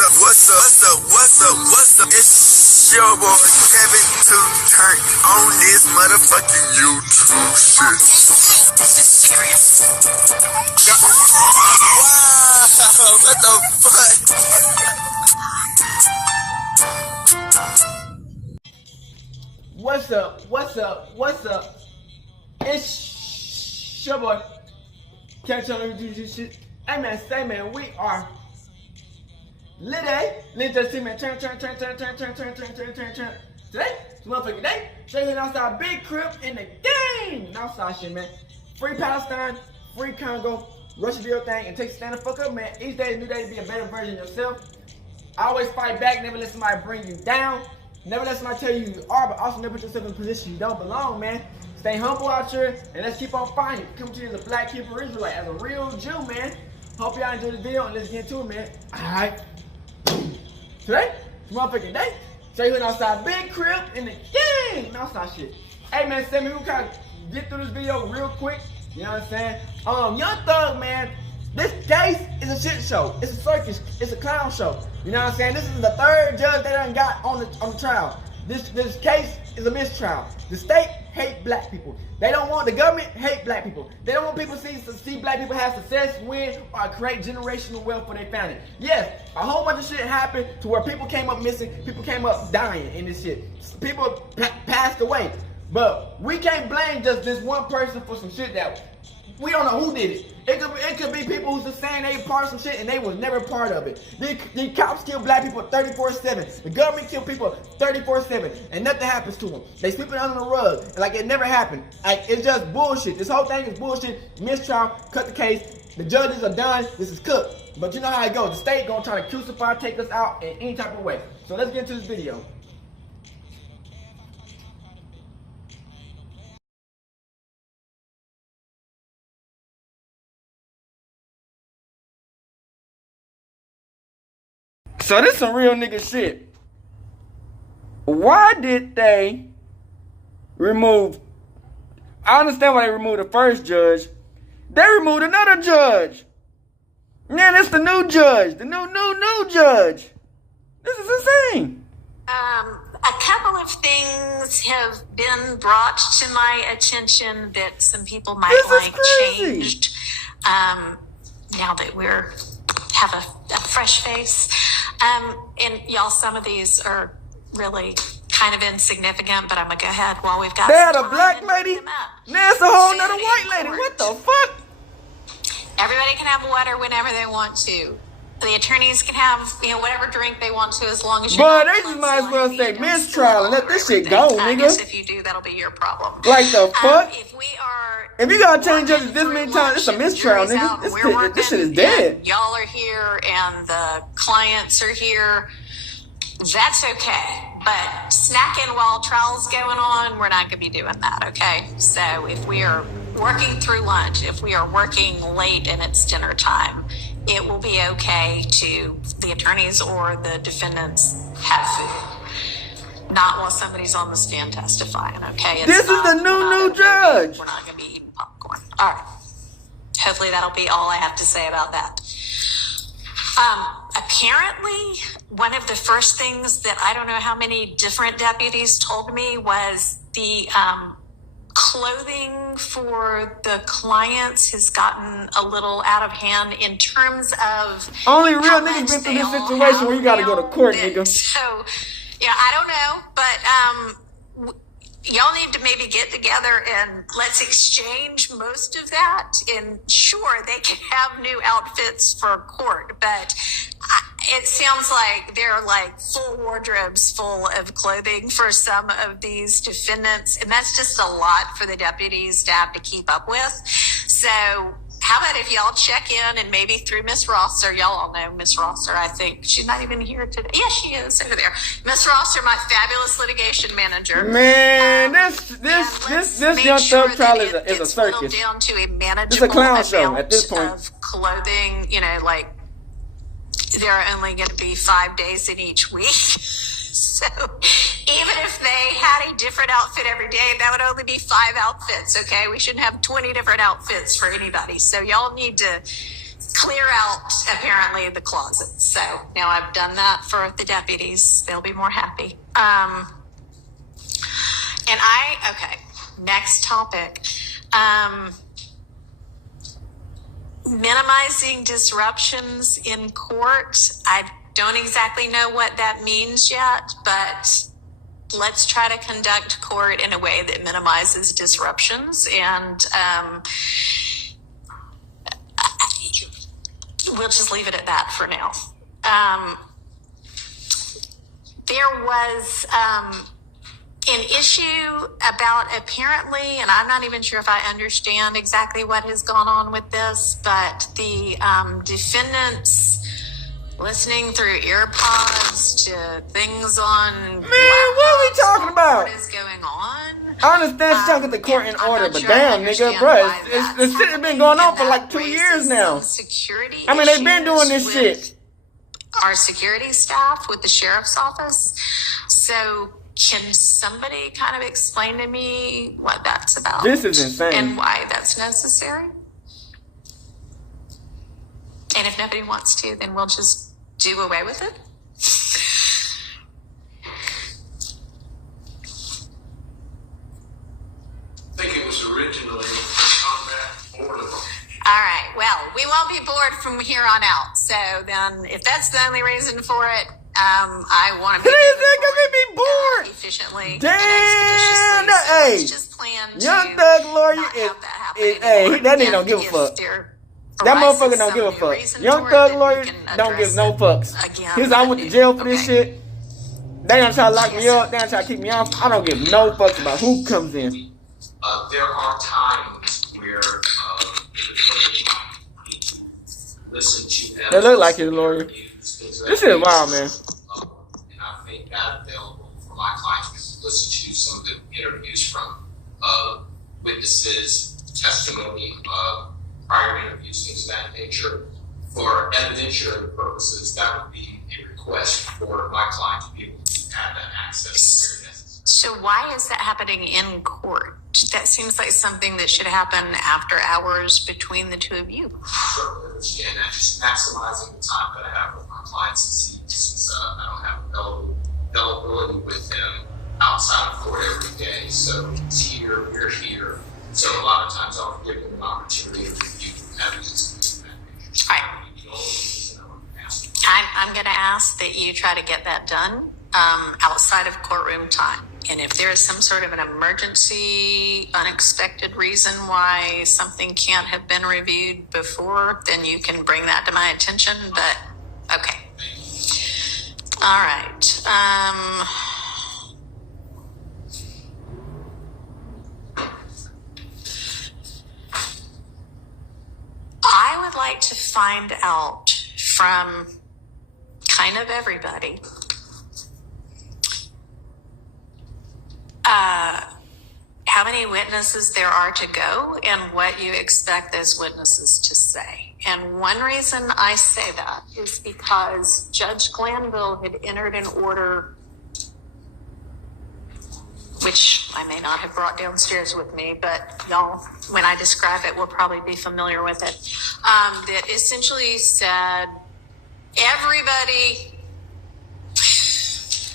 What's up? It's your boy Kevin to turn on this motherfucking YouTube shit. This is serious. Wow, what the fuck? What's up? It's your boy. Catch on YouTube shit. Hey man, say man, we are lit just see man, turn. Today, it's motherfucking day. Straight here outside, big crib in the game. Outside shit, man. Free Palestine, free Congo, Russia do your thing, and take stand the fuck up, man. Each day is a new day to be a better version of yourself. Always fight back, never let somebody bring you down. Never let somebody tell you who you are, but also never put yourself in a position you don't belong, man. Stay humble out here, and let's keep on fighting. Come to you as a black Hebrew Israelite, as a real Jew, man. Hope y'all enjoyed the video, and let's get into it, man. Alright. Today, it's motherfucking day. Straight here outside, big crib in the game. Outside shit. Hey, man, send me, we kind of get through this video real quick. You know what I'm saying? Young Thug, man. This case is a shit show. It's a circus. It's a clown show. You know what I'm saying? This is the third judge they done got on the trial. This case is a mistrial. The state hate black people. They don't want the government hate black people. They don't want people to see black people have success, win, or create generational wealth for their family. Yes, a whole bunch of shit happened to where people came up missing, people came up dying in this shit. People passed away. But we can't blame just this one person for some shit that we don't know who did it. It could be people who's just saying they part of some shit and they was never part of it. The cops kill black people 34/7. The government kill people 34/7, and nothing happens to them. They sweep it under the rug like it never happened. Like it's just bullshit. This whole thing is bullshit. Mistrial, cut the case. The judges are done. This is cooked. But you know how it goes. The state gonna try to crucify, take us out in any type of way. So let's get into this video. So this some real nigga shit. Why did they remove? I understand why they removed the first judge. They removed another judge. Man, it's the new judge. The new judge. This is insane. A couple of things have been brought to my attention that some people might like changed. Now that have a fresh face. And y'all, some of these are really kind of insignificant, but I'm gonna go ahead while we've got. They had a black lady. Now it's a whole nother white lady. What the fuck? Everybody can have water whenever they want to. The attorneys can have, whatever drink they want to, as long as you. But they just might as well say mistrial and let this shit go, nigga. I guess if you do, that'll be your problem. Like the fuck? If you gotta change judges this many times, it's a mistrial, nigga. This shit is dead. Y'all are here and the clients are here. That's okay. But snacking while trial's going on, we're not gonna be doing that, okay? So if we are working through lunch, if we are working late and it's dinner time, it will be okay to the attorneys or the defendants have food. Not while somebody's on the stand testifying, okay? This is the new judge. We're not going to be eating popcorn. All right. Hopefully that'll be all I have to say about that. Apparently, one of the first things that I don't know how many different deputies told me was the clothing for the clients has gotten a little out of hand in terms of only real niggas been through this situation where you gotta go to court, nigga. So, yeah, I don't know, but y'all need to maybe get together and let's exchange most of that. And sure, they can have new outfits for court, but it sounds like they're like full wardrobes full of clothing for some of these defendants. And that's just a lot for the deputies to have to keep up with. So how about if y'all check in and maybe through Miss Rosser, y'all all know Miss Rosser, I think. She's not even here today. Yeah, she is over there. Miss Rosser, my fabulous litigation manager. Man, this young thug trial is a circus. Down to a manageable it's a clown show at this point. Of clothing, like there are only going to be 5 days in each week. So even if they had a different outfit every day, that would only be 5 outfits, okay? We shouldn't have 20 different outfits for anybody. So y'all need to clear out, apparently, the closet. So now I've done that for the deputies. They'll be more happy. Okay, next topic. Minimizing disruptions in court. I don't exactly know what that means yet, but let's try to conduct court in a way that minimizes disruptions, and we'll just leave it at that for now. There was an issue about, apparently, and I'm not even sure if I understand exactly what has gone on with this, but the defendants listening through earpods to things on. Man, what are we talking about? What is going on? I understand she's trying to get the court in order, but damn, nigga, bruh, this shit has been going on for like 2 years now. I mean, they've been doing this shit. Our security staff with the sheriff's office. So can somebody kind of explain to me what that's about? This is insane. And why that's necessary? And if nobody wants to, then we'll just do away with it? I think it was originally combat order. All right. Well, we won't be bored from here on out. So then, if that's the only reason for it, I want to be bored efficiently. Damn, and expeditiously. hey, Let's just plan to Young Thug Lawyer not is, have that happen hey, anymore. that nigga And don't give a if fuck. there That arises motherfucker don't some give a new fuck. reason Young for it, Thug then Lawyer we can don't give address no it fucks. again. His I went to jail for this Okay. shit. They don't try to lock me up. They don't try to keep me off. I don't give no fucks about who comes in. There are times where listen to They look like his lawyer. This shit is wild, man. And I've made that available for my clients to listen to some of the interviews from witnesses, testimony, prior interviews, things of that nature. For evidentiary purposes, that would be a request for my client to be able to have that access where necessary. So why is that happening in court? That seems like something that should happen after hours between the two of you. Certainly understand that. Just maximizing the time that I have with my clients to see, since I don't have availability with them outside of court every day. So it's here, we're here. So a lot of times I'll give them an opportunity to review evidence. All right. I'm going to ask that you try to get that done outside of courtroom time. And if there is some sort of an emergency, unexpected reason why something can't have been reviewed before, then you can bring that to my attention. But, okay. All right. I would like to find out from kind of everybody how many witnesses there are to go and what you expect those witnesses to say. And one reason I say that is because Judge Glanville had entered an order, which I may not have brought downstairs with me, but y'all, when I describe it, will probably be familiar with it, that essentially said everybody,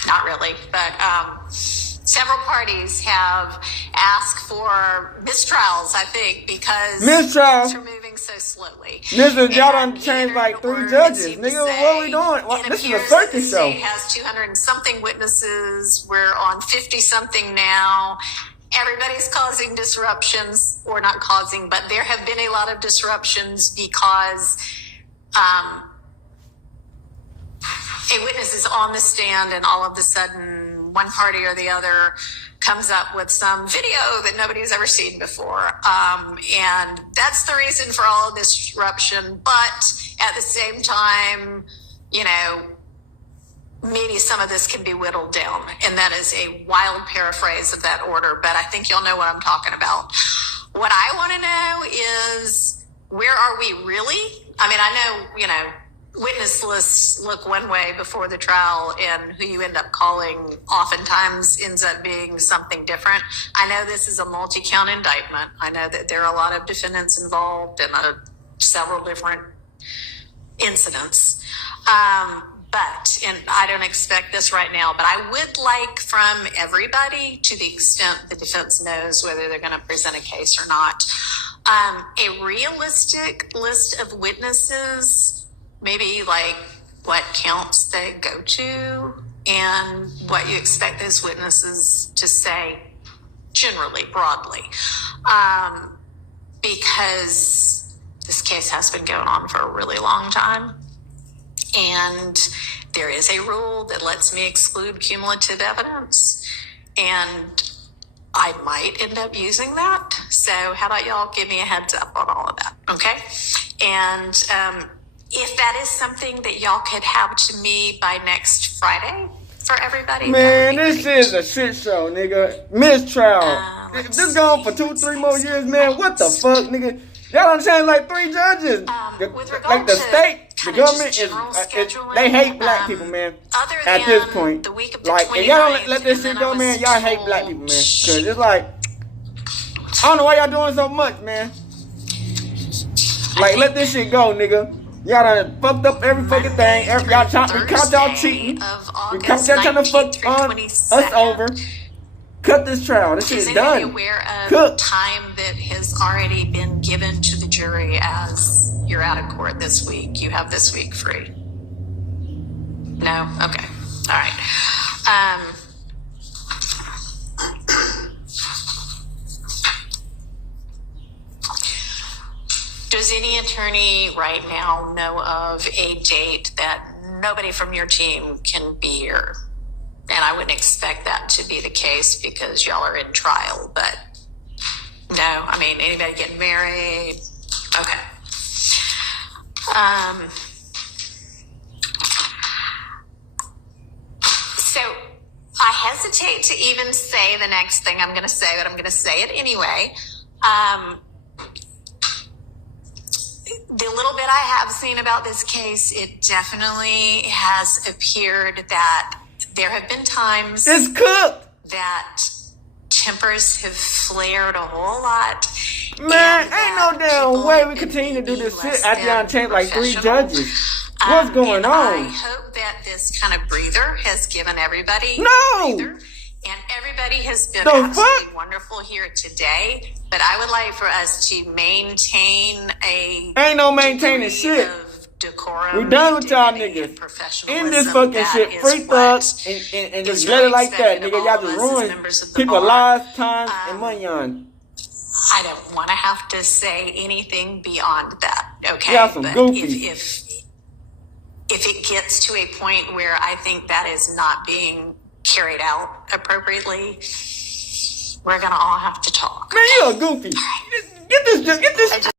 not really, but several parties have asked for mistrials, I think, because things are moving so slowly. Y'all done changed like 3 judges. Nigga, what are we doing? This is a circus show. The state has 200 and something witnesses. We're on 50 something now. Everybody's causing disruptions, or not causing, but there have been a lot of disruptions because a witness is on the stand and all of a sudden one party or the other comes up with some video that nobody's ever seen before. And that's the reason for all of this disruption. But at the same time, you know, maybe some of this can be whittled down. And that is a wild paraphrase of that order, but I think you'll know what I'm talking about. What I want to know is, where are we really? I mean, I know, you know, witness lists look one way before the trial, and who you end up calling oftentimes ends up being something different. I know this is a multi-count indictment. I know that there are a lot of defendants involved and several different incidents. And I don't expect this right now, but I would like from everybody, to the extent the defense knows whether they're going to present a case or not, a realistic list of witnesses, maybe like what counts they go to and what you expect those witnesses to say generally, broadly. Because this case has been going on for a really long time. And there is a rule that lets me exclude cumulative evidence. And I might end up using that. So how about y'all give me a heads up on all of that, okay? And if that is something that y'all could have to me by next Friday for everybody. Man, this is a shit show, nigga. Mistrial. This going for 2-3 more years, man. What the fuck, nigga? Y'all understand, like 3 judges. Like the state. The government is, they hate black people, man. At this point, like, if y'all don't let this shit go, man, y'all hate black people, man. Cause it's like, I don't know why y'all doing so much, man. Like, let this shit go, nigga. Y'all done fucked up every fucking thing. We caught y'all cheating. We caught y'all trying to fuck on us over. Cut this trial. This shit is done. Is anybody aware of time that has already been given to the jury as you're out of court this week? You have this week free. No? Okay. All right. Does any attorney right now know of a date that nobody from your team can be here? And I wouldn't expect that to be the case because y'all are in trial, but no, I mean, anybody getting married? Okay. So I hesitate to even say the next thing I'm going to say, but I'm going to say it anyway. The little bit I have seen about this case, it definitely has appeared that there have been times it's cooked that tempers have flared a whole lot. Man, ain't no damn way we continue to do this shit after y'all changed like 3 judges. What's going on? I hope that this kind of breather has given everybody a breather. And everybody has been absolutely wonderful here today. But I would like for us to maintain ain't no maintaining shit. Decorum. We done with y'all niggas. In this fucking shit. Free thugs and just let it like that, nigga. Y'all just ruin people's lives, time, and money on. I don't want to have to say anything beyond that, okay? Yeah, some but goofies. if it gets to a point where I think that is not being carried out appropriately, we're gonna all have to talk. Man, you're a goofy. Get this.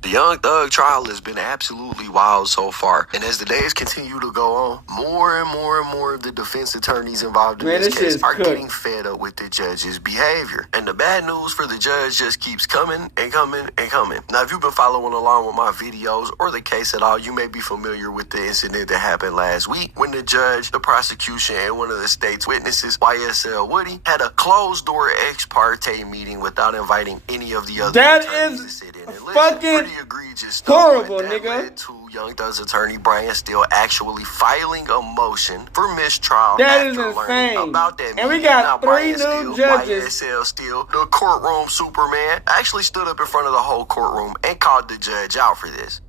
The Young Thug trial has been absolutely wild so far. And as the days continue to go on, more and more of the defense attorneys involved in this case are getting fed up with the judge's behavior. And the bad news for the judge just keeps coming and coming and coming. Now, if you've been following along with my videos or the case at all, you may be familiar with the incident that happened last week when the judge, the prosecution, and one of the state's witnesses, YSL Woody, had a closed-door ex parte meeting without inviting any of the other attorneys to sit in and listen. Fucking egregious stuff, horrible, that nigga. led to Young Thug's attorney Brian Steele actually filing a motion for mistrial. That is insane. About that and we meeting. got Now, 3 Brian new Steele, judges. YSL Steele, the courtroom Superman, actually stood up in front of the whole courtroom and called the judge out for this.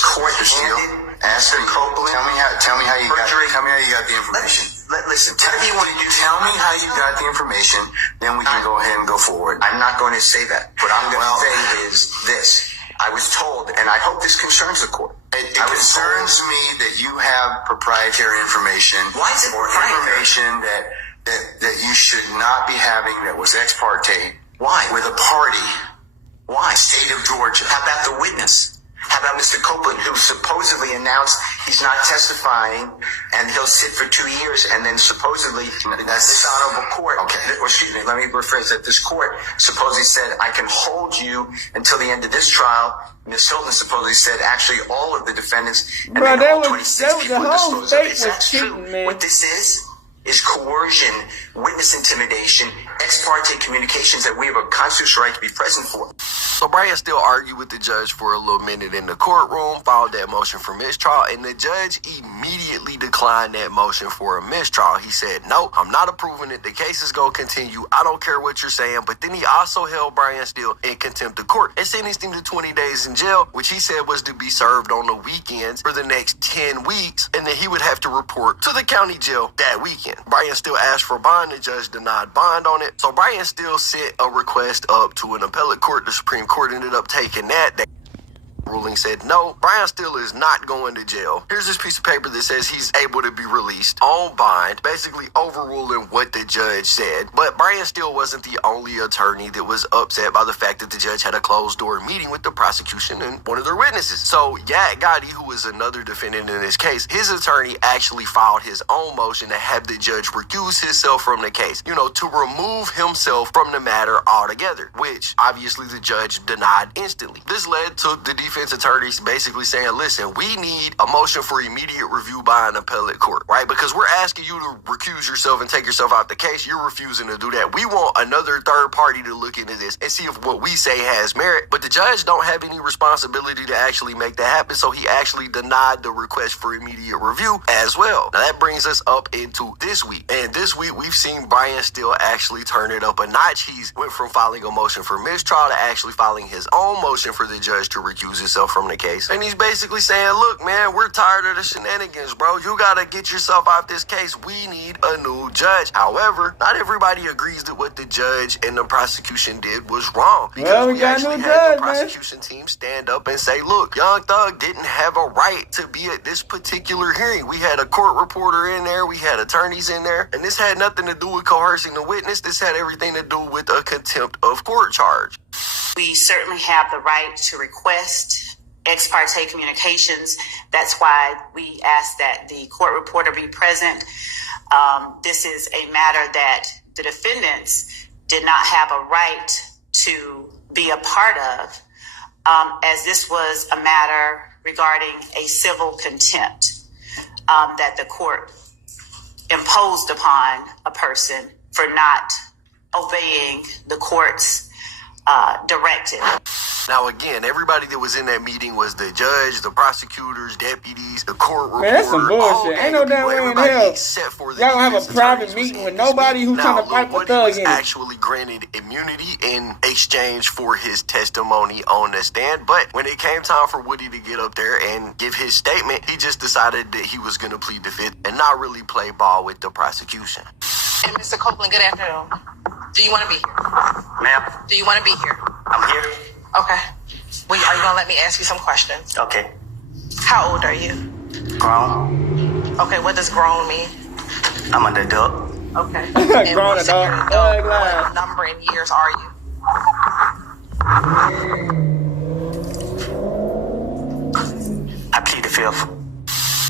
Court Steele, Aston Copeland. Tell me how you got the information. Listen, tell me how you got the information, then we can go ahead and go forward. I'm not going to say that. What I'm going to say is this. I was told, and I hope this concerns the court. It concerns me that you have proprietary information. Why is it information that you should not be having that was ex parte? Why? With a party. Why? State of Georgia. How about the witness? How about Mr. Copeland, who supposedly announced he's not testifying and he'll sit for 2 years, and then supposedly this honorable court, let me rephrase that. This court supposedly said, I can hold you until the end of this trial. Ms. Hilton supposedly said, actually, all of the defendants and Bro, then all the whole state was cheating, man. What this is is coercion, witness intimidation, ex parte communications that we have a constitutional right to be present for. So Brian still argued with the judge for a little minute in the courtroom, filed that motion for mistrial, and the judge immediately declined that motion for a mistrial. He said, no, I'm not approving it. The case is going to continue. I don't care what you're saying. But then he also held Brian Steele in contempt of court and sentenced him to 20 days in jail, which he said was to be served on the weekends for the next 10 weeks, and then he would have to report to the county jail that weekend. Brian Steele asked for bond. The judge denied bond on it. So Brian Steele sent a request up to an appellate court. The Supreme Court ended up taking that. Ruling said no, Brian Steele is not going to jail. Here's this piece of paper that says he's able to be released on bond, basically overruling what the judge said. But Brian Steele wasn't the only attorney that was upset by the fact that the judge had a closed door meeting with the prosecution and one of their witnesses. So Gotti, who is another defendant in this case, his attorney actually filed his own motion to have the judge recuse himself from the case, to remove himself from the matter altogether, which obviously the judge denied instantly. This led to the defense attorneys basically saying, listen, we need a motion for immediate review by an appellate court, right? Because we're asking you to recuse yourself and take yourself out the case. You're refusing to do that. We want another third party to look into this and see if what we say has merit. But the judge don't have any responsibility to actually make that happen. So he actually denied the request for immediate review as well. Now that brings us up into this week. And this week we've seen Brian Steele actually turn it up a notch. He's went from filing a motion for mistrial to actually filing his own motion for the judge to recuse himself from the case. And he's basically saying, look, man, we're tired of the shenanigans, bro. You gotta get yourself out this case. We need a new judge. However, not everybody agrees that what the judge and the prosecution did was wrong. Because we actually had the prosecution team stand up and say, look, Young Thug didn't have a right to be at this particular hearing. We had a court reporter in there. We had attorneys in there. And this had nothing to do with coercing the witness. This had everything to do with a contempt of court charge. We certainly have the right to request ex parte communications. That's why we ask that the court reporter be present. This is a matter that the defendants did not have a right to be a part of, as this was a matter regarding a civil contempt that the court imposed upon a person for not obeying the court's directive. Now, again, everybody that was in that meeting was the judge, the prosecutors, deputies, the court reporter. Man, that's some bullshit. Ain't no damn way in hell except for the y'all gonna have a private meeting with nobody who's trying to fight for Thug in it. Actually granted immunity in exchange for his testimony on the stand. But when it came time for Woody to get up there and give his statement, he just decided that he was going to plead the fifth and not really play ball with the prosecution. And Mr. Copeland, good afternoon. Do you want to be here? Ma'am, Do you want to be here? I'm here. Okay. Well, are you going to let me ask you some questions? Okay. How old are you? Grown. Okay, what does grown mean? I'm an adult. Okay. Grown And once adult. you're an adult, what number in years are you? I plead the fifth.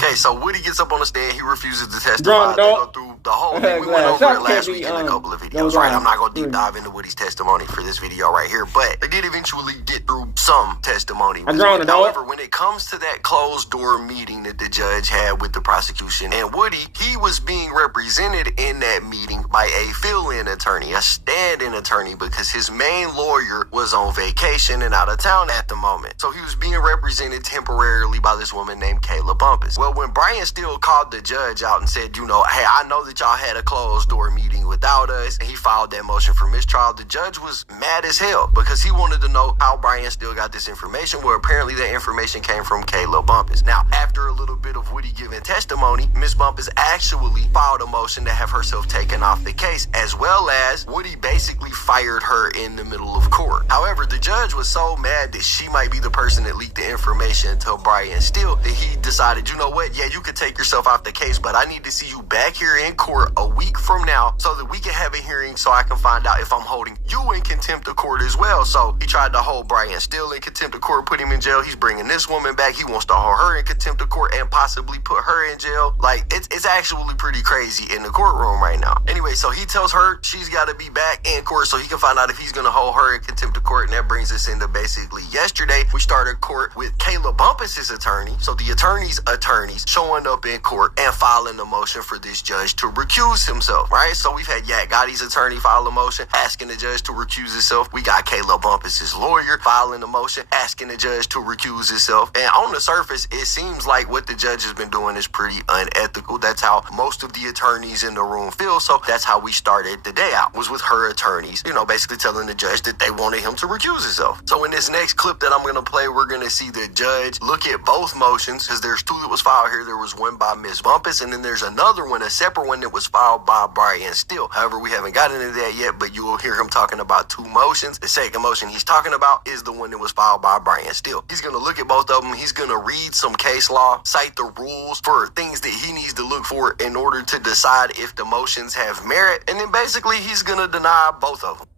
Okay, so Woody gets up on the stand. He refuses to testify. Grown They go adult. through the whole thing. We went over it last week in a couple of videos, right? I'm not going to deep dive. dive into Woody's testimony for this video right here, but they did eventually get through some testimony. A grown adult. However, when it comes to that closed door meeting that the judge had with the prosecution and Woody, he was being represented in that meeting by a fill-in attorney, a stand-in attorney, because his main lawyer was on vacation and out of town at the moment. So he was being represented temporarily by this woman named Kayla Bumpus. Well, when Brian Steele called the judge out and said, hey, I know that y'all had a closed door meeting without us, and he filed that motion for mistrial, the judge was mad as hell because he wanted to know how Brian Steele got this information. Well, apparently that information came from Kayla Bumpus. Now, after a little bit of Woody giving testimony, Miss Bumpus actually filed a motion to have herself taken off the case, as well as Woody basically fired her in the middle of court. However, the judge was so mad that she might be the person that leaked the information to Brian Steele that he decided, you know what, yeah, you could take yourself off the case, but I need to see you back here in court a week from now so that we can have a hearing so I can find out if I'm holding you in contempt of court as well. So he tried to hold Brian Steele in contempt of court, put him in jail. He's bringing this woman back. He wants to hold her in contempt of court and possibly put her her in jail. Like, it's actually pretty crazy in the courtroom right now. Anyway, so he tells her she's got to be back in court so he can find out if he's going to hold her in contempt of court. And that brings us into basically yesterday. We started court with Kayla Bumpus' attorney. So the attorney's attorneys showing up in court and filing a motion for this judge to recuse himself, right? So we've had Yak Gotti's attorney file a motion asking the judge to recuse himself. We got Kayla Bumpus' lawyer filing a motion asking the judge to recuse himself. And on the surface, it seems like what the judge has been doing is pretty unethical. That's how most of the attorneys in the room feel. So that's how we started the day out, was with her attorneys, basically telling the judge that they wanted him to recuse himself. So in this next clip that I'm going to play, we're going to see the judge look at both motions, because there's two that was filed here. There was one by Ms. Bumpus, and then there's another one, a separate one that was filed by Brian Steele. However, we haven't gotten into that yet, but you will hear him talking about two motions. The second motion he's talking about is the one that was filed by Brian Steele. He's going to look at both of them. He's going to read some case law, cite the rules for things that he needs to look for in order to decide if the motions have merit, and then basically he's going to deny both of them.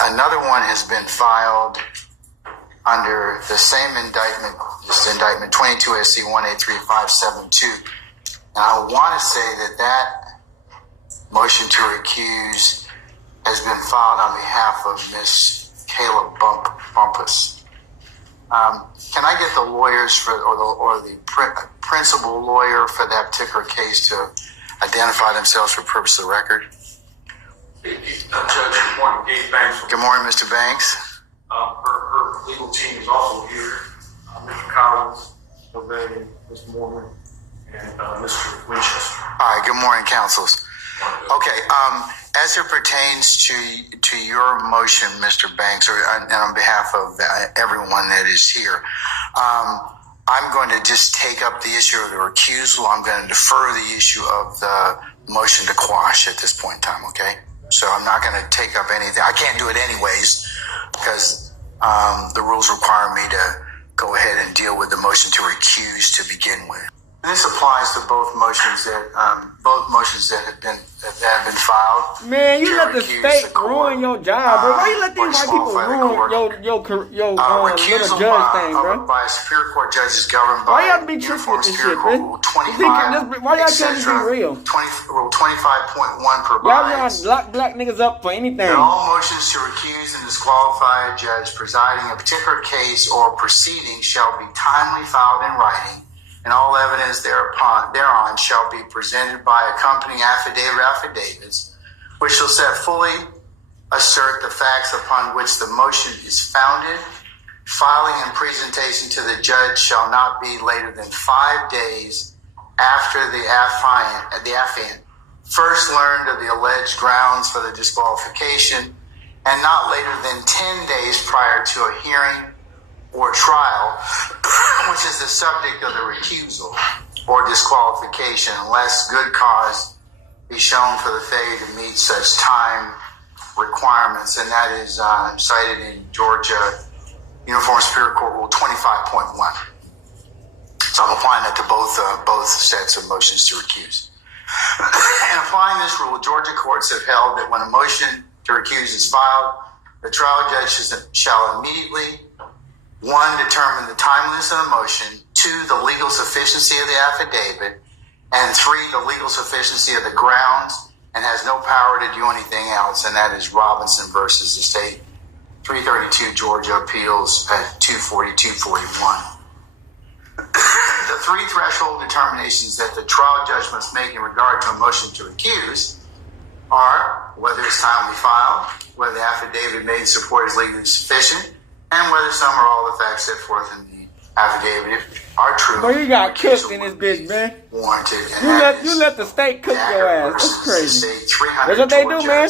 Another one has been filed under the same indictment, just indictment 22 SC 183572. And I want to say that motion to recuse has been filed on behalf of Miss Kayla Bumpus. Can I get the lawyers or the principal lawyer for that particular case to identify themselves for purpose of the record? Judge, good morning. Dave Banks. Good morning, Mr. Banks. Her legal team is also here. Mr. Collins, Sylvain, Mr. Mormon, and Mr. Winchester. All right, good morning, counsels. Okay, as it pertains to your motion, Mr. Banks, and on behalf of everyone that is here, I'm going to just take up the issue of the recusal. I'm going to defer the issue of the motion to quash at this point in time, okay? So I'm not going to take up anything. I can't do it anyways because the rules require me to go ahead and deal with the motion to recuse to begin with. And this applies to both motions that have been filed. Man, you let the state ruin your job, bro. Why you let these white people ruin your little judge thing, bro? By a Superior Court judge is governed by. Why y'all be tricky with this shit, man? Why y'all can't be real? Rule 25.1 Y'all provides. lock black niggas up for anything. That all motions to recuse and disqualify a judge presiding a particular case or proceeding shall be timely filed in writing, and all evidence thereon shall be presented by accompanying affidavits, which shall set fully assert the facts upon which the motion is founded. Filing and presentation to the judge shall not be later than 5 days after the affiant first learned of the alleged grounds for the disqualification, and not later than 10 days prior to a hearing or trial, which is the subject of the recusal or disqualification, unless good cause be shown for the failure to meet such time requirements. And that is cited in Georgia Uniform Superior Court Rule 25.1. So I'm applying that to both sets of motions to recuse. And applying this rule, Georgia courts have held that when a motion to recuse is filed, the trial judge shall immediately, 1, determine the timeliness of the motion, 2, the legal sufficiency of the affidavit, and 3, the legal sufficiency of the grounds, and has no power to do anything else. And that is Robinson versus the state, 332 Georgia Appeals at 240-241. The 3 threshold determinations that the trial judge must make in regard to a motion to recuse are whether it's timely filed, whether the affidavit made in support is legally sufficient, and whether some or all the facts set forth in the affidavit are true. But you got cooked in this bitch, man. Warranted. You let the state cook your ass. That's crazy. That's what they do, man.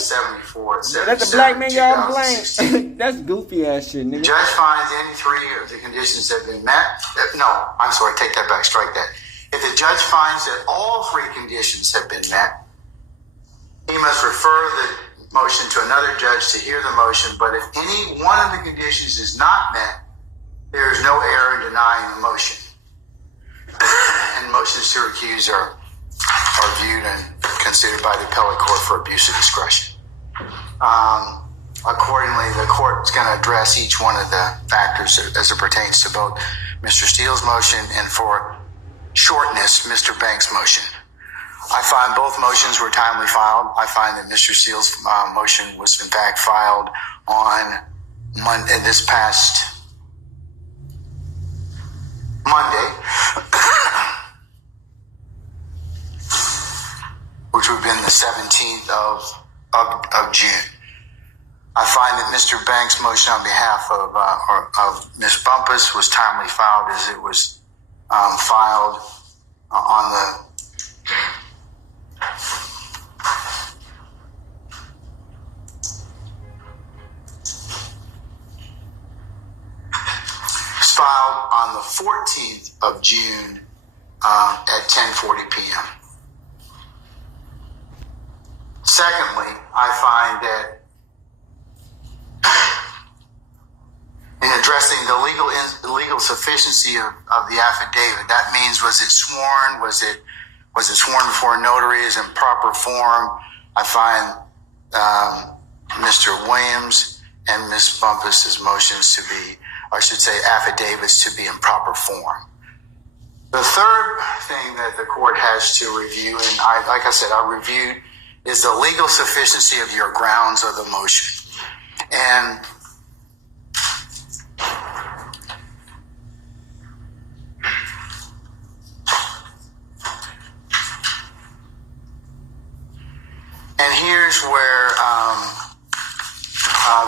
That's the black man y'all blame. That's goofy ass shit, nigga. Judge finds any 3 of the conditions have been met. No, I'm sorry, take that back, strike that. If the judge finds that all 3 conditions have been met, he must refer the motion to another judge to hear the motion. But if any one of the conditions is not met, there is no error in denying the motion. And motions to recuse are viewed and considered by the appellate court for abuse of discretion. Accordingly, the court is going to address each one of the factors as it pertains to both Mr. Steele's motion and for shortness Mr. Banks' motion. I find both motions were timely filed. I find that Mr. Steele's motion was in fact filed on Monday, this past Monday, which would have been the 17th of June. I find that Mr. Banks' motion on behalf of Ms. Bumpus was timely filed, as it was filed on the filed on the 14th of June at 10:40 p.m. Secondly, I find that in addressing the legal sufficiency of the affidavit, that means, was it sworn? Was it sworn before a notary? Is in proper form? I find Mr. Williams and Ms. Bumpus's motions to be, or I should say, affidavits to be in proper form. The third thing that the court has to review, and like I said, I reviewed, is the legal sufficiency of your grounds of the motion. And here's where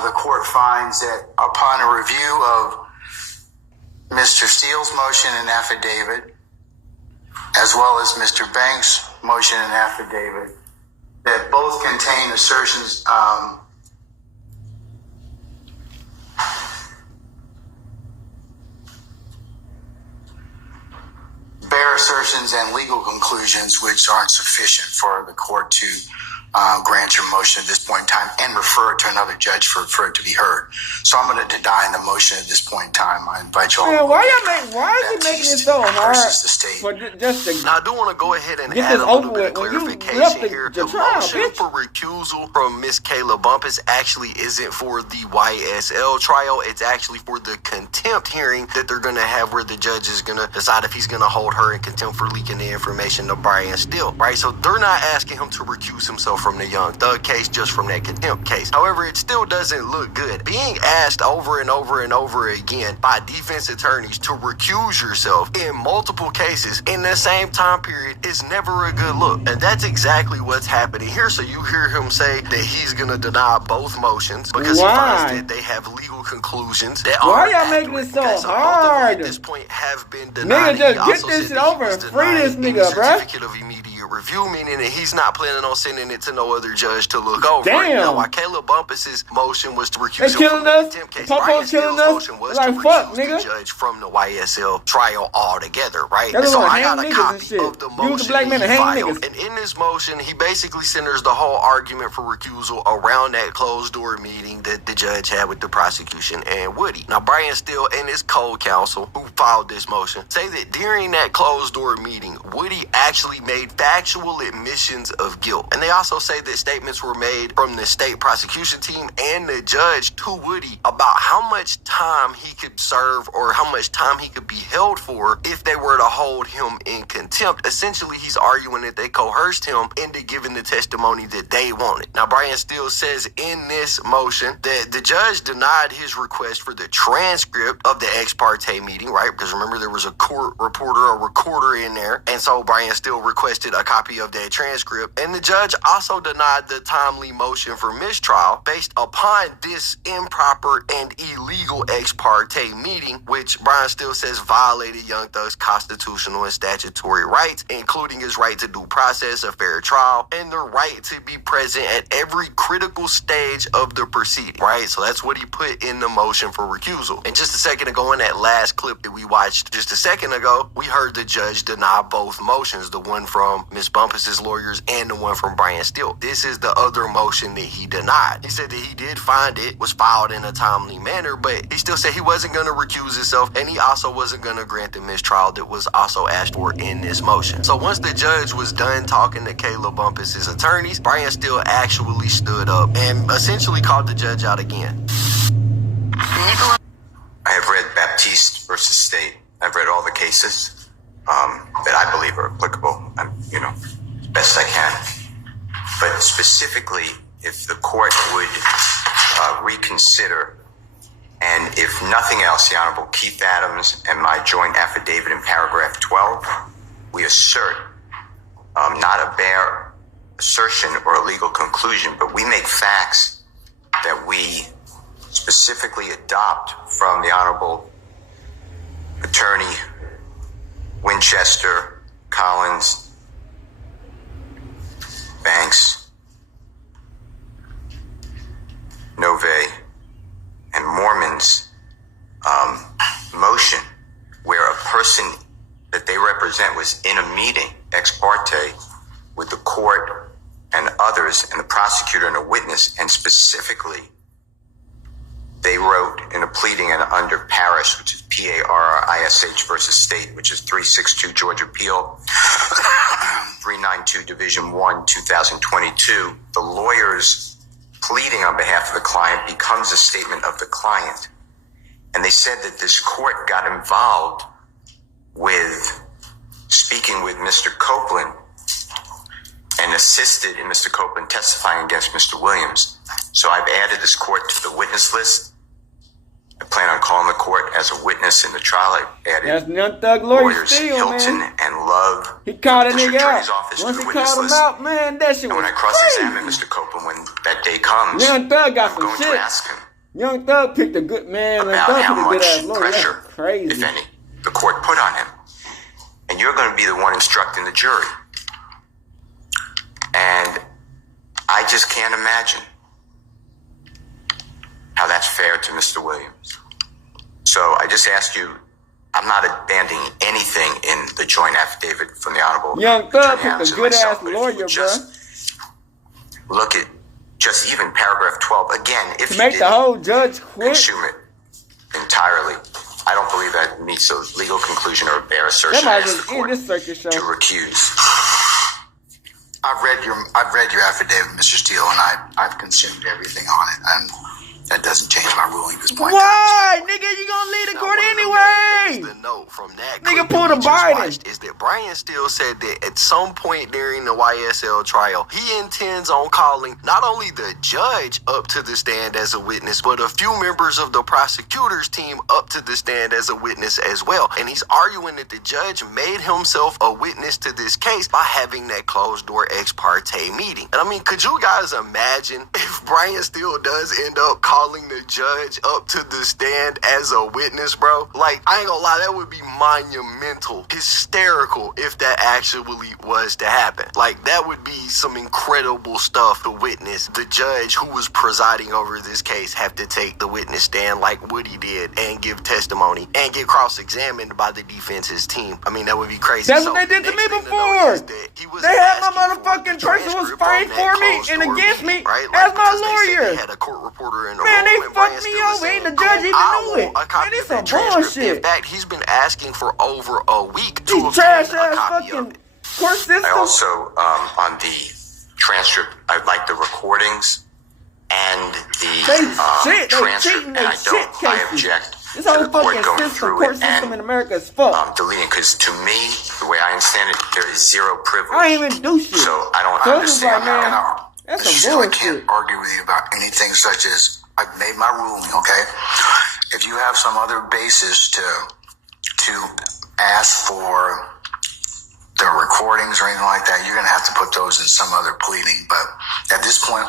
the court finds that upon a review of Mr. Steele's motion and affidavit, as well as Mr. Banks' motion and affidavit, that both contain assertions bare assertions and legal conclusions which aren't sufficient for the court to grant your motion at this point in time and refer it to another judge for it to be heard. So I'm going to deny the motion at this point in time. I invite you all. Man, why is it making it so hard? Now, I do want to go ahead and add a little bit of clarification here. The motion for recusal from Miss Kayla Bumpus actually isn't for the YSL trial. It's actually for the contempt hearing that they're going to have, where the judge is going to decide if he's going to hold her in contempt for leaking the information to Brian Steele, right? So they're not asking him to recuse himself from the Young Thug case, just from that contempt case. However, it still doesn't look good. Being asked over and over and over again by defense attorneys to recuse yourself in multiple cases in the same time period is never a good look. And that's exactly what's happening here. So you hear him say that he's going to deny both motions because he finds that they have legal conclusions that why y'all making it so hard? At this point have been denied. Nigga, just get this shit over and free this nigga, bruh. Certificate of immediate review, meaning that he's not planning on sending it to no other judge to look over. Damn. Now, while Kayla Bumpus's motion was to recuse they him from the contempt case, Brian Steele's motion was like, to recuse the judge from the YSL trial altogether, right? And so I got a copy of the motion he filed. And in this motion, he basically centers the whole argument for recusal around that closed-door meeting that the judge had with the prosecution and Woody. Now, Brian Steele and his co-counsel who filed this motion say that during that closed-door meeting, Woody actually made factual admissions of guilt. And they also say that statements were made from the state prosecution team and the judge to Woody about how much time he could serve or how much time he could be held for if they were to hold him in contempt. Essentially, he's arguing that they coerced him into giving the testimony that they wanted. Now, Brian Steele says in this motion that the judge denied his request for the transcript of the ex parte meeting, right? Because remember, there was a court reporter or recorder in there. And so Brian Steele requested a copy of that transcript. And the judge also denied the timely motion for mistrial based upon this improper and illegal ex parte meeting, which Brian Steele says violated Young Thug's constitutional and statutory rights, including his right to due process, a fair trial, and the right to be present at every critical stage of the proceeding, right? So that's what he put in the motion for recusal. And just a second ago, in that last clip that we watched just a second ago, we heard the judge deny both motions, the one from Ms. Bumpus's lawyers and the one from Brian Steele. This is the other motion that he denied. He said that he did find it was filed in a timely manner, but he still said he wasn't going to recuse himself, and he also wasn't going to grant the mistrial that was also asked for in this motion. So once the judge was done talking to Kayla Bumpus's attorneys, Brian Steele actually stood up and essentially called the judge out again. I have read Baptiste versus State. I've read all the cases, but I specifically if the court would reconsider, and if nothing else, the Honorable Keith Adams and my joint affidavit in paragraph 12, we assert not a bare assertion or a legal conclusion, but we make facts that we specifically adopt from the Honorable Attorney Winchester, Collins, Banks, Nove, and Mormon's motion, where a person that they represent was in a meeting ex parte with the court and others and the prosecutor and a witness, and specifically they wrote in a pleading and under Parish, which is P-A-R-R-I-S-H versus State, which is 362 Georgia Appeal 392 Division 1 2022, the lawyer's pleading on behalf of the client becomes a statement of the client. And they said that this court got involved with speaking with Mr. Copeland and assisted in Mr. Copeland testifying against Mr. Williams. So I've added this court to the witness list. I plan on calling the court as a witness in the trial. I added That's Young Thug Lawyer lawyers Steele, Hilton man. and Love. He called a District nigga Attorney's out. Office Once to he the witness called him list. out, man, that shit And was when I cross-examine crazy. Mr. Copeland when that day comes, Young Thug got I'm some going shit. to ask him Young Thug picked a good man. Young about Thug how picked a good ass much lawyer. pressure, That's crazy. if any, the court put on him. And you're going to be the one instructing the jury. And I just can't imagine how that's fair to Mr. Williams. So I just asked you, I'm not abandoning anything in the joint affidavit from the Honorable Young Thug Attorney picked a Adams and good myself, ass but if you lawyer, would bruh. just look at just even paragraph 12 again. If To you make the didn't whole judge quit. consume it entirely, I don't believe that meets a legal conclusion or a bare That assertion. might I ask just the end court this circus show. to recuse. I've read your affidavit, Mr. Steele, and I've consumed everything on it, and that doesn't change my ruling at this point. Why, nigga? You gonna leave the Now, court one of the anyway? main things to note from that Nigga clip pulled that a we just Biden. watched is that Brian Steele said that at some point during the YSL trial, he intends on calling not only the judge up to the stand as a witness, but a few members of the prosecutor's team up to the stand as a witness as well. And he's arguing that the judge made himself a witness to this case by having that closed door ex parte meeting. And I mean, could you guys imagine if Brian Steele does end up calling the judge up to the stand as a witness, bro? Like, I ain't gonna lie, that would be monumental, hysterical if that actually was to happen. Like, that would be some incredible stuff to witness the judge who was presiding over this case have to take the witness stand like Woody did and give testimony and get cross-examined by the defense's team. I mean, that would be crazy. That's So, what they did to next me thing to before. note is that he was They had my asking for motherfucking the person was transcript fighting on for that me closed and door against meeting, me right? as my Because they said lawyer. they had a court reporter in the Man, room, they and fucked Brian me Steele was over, saying, and the judge even I knew it. want a copy Man, this of that some transcript. bullshit. In fact, he's been asking for over a week to These obtain trash a ass copy of fucking it. court system. I also, on the transcript, I'd like the recordings and the They transcript, cheating, and they shit I cases. object This to whole the court fucking going system, through court it system in and America is fucked. deleting, because to me, the way I understand it, there is zero privilege. I ain't even do shit. So I don't So it's just like, understand man, how. that's Mr. some Steele, I bullshit. can't argue with you about anything such as I've made my ruling, okay? If you have some other basis to ask for the recordings or anything like that, you're going to have to put those in some other pleading. But at this point,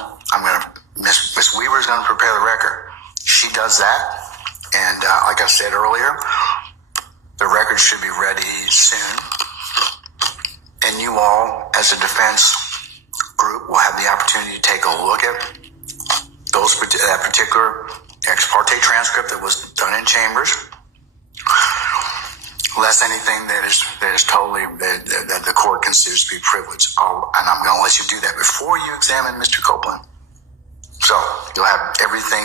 Miss Weaver's going to prepare the record. She does that. And like I said earlier, the record should be ready soon. And you all, as a defense group, will have the opportunity to take a look at that particular ex parte transcript that was done in chambers, less anything that is totally that the court considers to be privileged. And I'm going to let you do that before you examine Mr. Copeland. So you'll have everything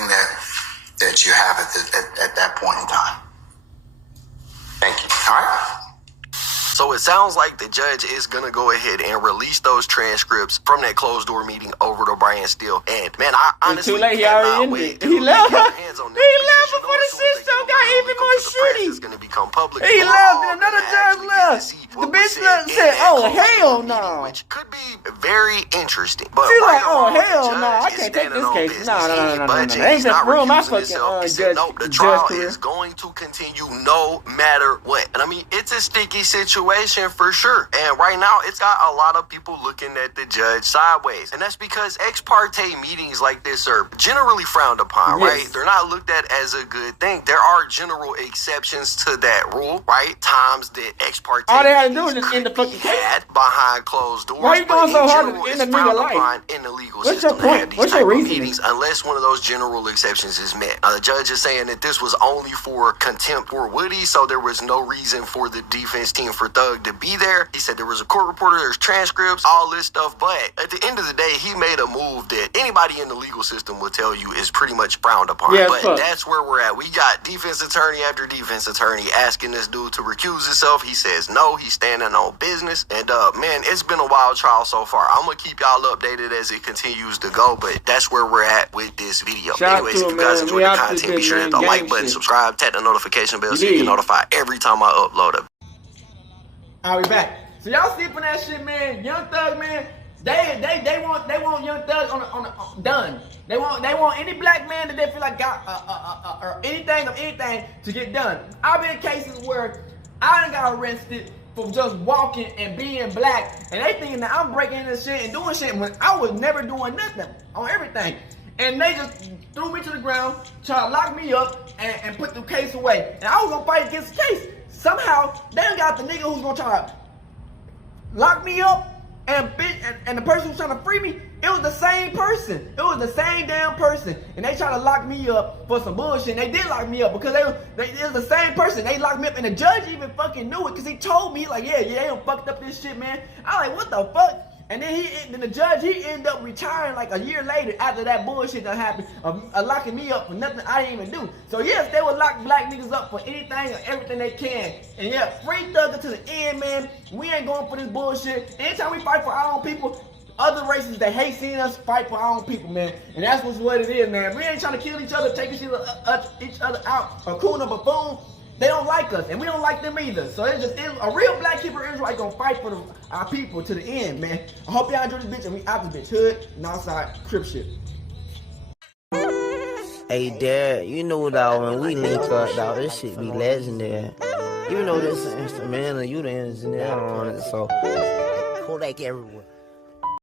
that you have at that point in time. Thank you. All right. So it sounds like the judge is gonna go ahead and release those transcripts from that closed door meeting over to Brian Steele. And man, I honestly too late. He already ended. He left. He left before the system got even more shitty. It's gonna become public. He left, and another judge left. The bitch said, "Oh hell no," which could be very interesting. But she's like, "Oh hell no, I can't take this case. No. Ain't that room my fucking judge? Nope, the trial is going to continue no matter what." And I mean, it's a sticky situation for sure. And right now, it's got a lot of people looking at the judge sideways, and that's because ex parte meetings like this are generally frowned upon, right? They're not looked at as a good thing. There are general exceptions to that rule, right? Times that ex parte all they had to do is just end the fucking case behind closed doors. Why are you going so hard to end the nigga life? In the legal What's system your point? What's your reasoning? Meetings, unless one of those general exceptions is met. Now, the judge is saying that this was only for contempt for Woody, so there was no reason for the defense team for Thug to be there. He said there was a court reporter, there's transcripts, all this stuff, but at the end of the day, he made a move that anybody in the legal system will tell you is pretty much frowned upon. But that's where we're at. We got defense attorney after defense attorney asking this dude to recuse himself. He says no, he's standing on business. And man, it's been a wild trial so far. I'm gonna keep y'all updated as it continues to go, but that's where we're at with this video. Anyways, if you guys enjoyed the content, be sure to hit the like button, subscribe, tap the notification bell so you get notified every time I upload it. I'll be back. So y'all sleeping that shit, man. Young Thug, man. They want Young Thug on done. They want any black man that they feel like got or anything to get done. I've been in cases where I done got arrested for just walking and being black, and they thinking that I'm breaking into shit and doing shit when I was never doing nothing on everything. And they just threw me to the ground, try to lock me up, and put the case away. And I was gonna fight against the case. Somehow, they done got the nigga who's gonna try to lock me up, and the person who's trying to free me, it was the same person. It was the same damn person. And they tried to lock me up for some bullshit. And they did lock me up because it was the same person. They locked me up, and the judge even fucking knew it because he told me, like, yeah, they done fucked up this shit, man. I like, what the fuck? And then the judge, he ended up retiring like a year later after that bullshit that happened of locking me up for nothing I didn't even do. So yes, they will lock black niggas up for anything or everything they can. And yeah, free Thugger to the end, man. We ain't going for this bullshit. Anytime we fight for our own people, other races, they hate seeing us fight for our own people, man. And that's what it is, man. We ain't trying to kill each other, take each other out, or coon a buffoon. They don't like us, and we don't like them either. So it's just a real black Hebrew Israelite gonna fight for our people to the end, man. I hope y'all enjoy this bitch, and we out this bitch. Hood and outside crip shit. Hey, Dad, you know, dog, when we link up, dog, this shit be legendary. You know this instrumental, you the engineer on it, so Kodak everywhere.